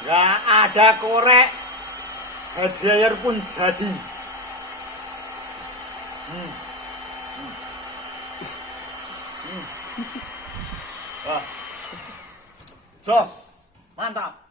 Nggak ada korek, hair dryer pun jadi. Wah, jos, mantap.